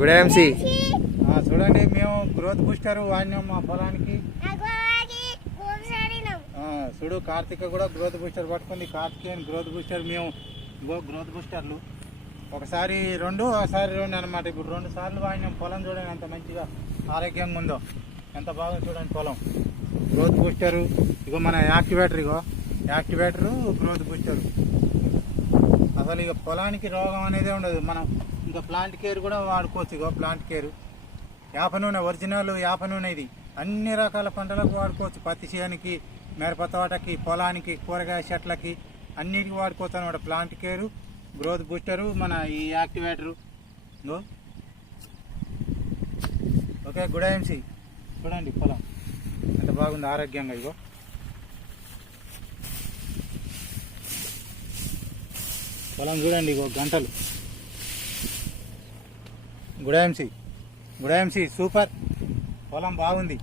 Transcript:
గుడాంసి చూడండి, మేము growth booster వాడినాం మా పొలానికి. చూడు, కార్తీక కూడా గ్రోత్ బూస్టర్ పట్టుకుంది. కార్తీకేయన్ గ్రోత్ బూస్టర్, మేము గ్రోత్ బూస్టర్లు ఒకసారి రెండు అనమాట. ఇప్పుడు 2 సార్లు వాడినాం. పొలం చూడండి ఎంత మంచిగా ఆరోగ్యంగా ఉందో, ఎంత బాగా చూడండి పొలం. గ్రోత్ బూస్టరు ఇగో మన యాక్టివేటరు గ్రోత్ బూస్టరు. అసలు ఇక పొలానికి రోగం అనేది ఉండదు. మనం ఇంకా ప్లాంట్ కేర్ కూడా వాడుకోవచ్చు. ఇగో ప్లాంట్ కేర్ యాప నూనె, ఒరిజినల్ యాప నూనె. ఇది అన్ని రకాల పంటలకు వాడుకోవచ్చు. పత్తి చేనికి, మిరప తోటకి, పొలానికి, కూరగాయ చెట్లకి అన్నిటికీ వాడుకోవచ్చు అనమాట. ప్లాంట్ కేరు, గ్రోత్ బూస్టరు, మన ఈ యాక్టివేటరు. ఓకే, గుడాంసి చూడండి పొలం ఎంత బాగుంది ఆరోగ్యంగా. ఇగో పొలం చూడండి, ఇగో గంటలు. గుడాంసి సూపర్, పొలం బాగుంది.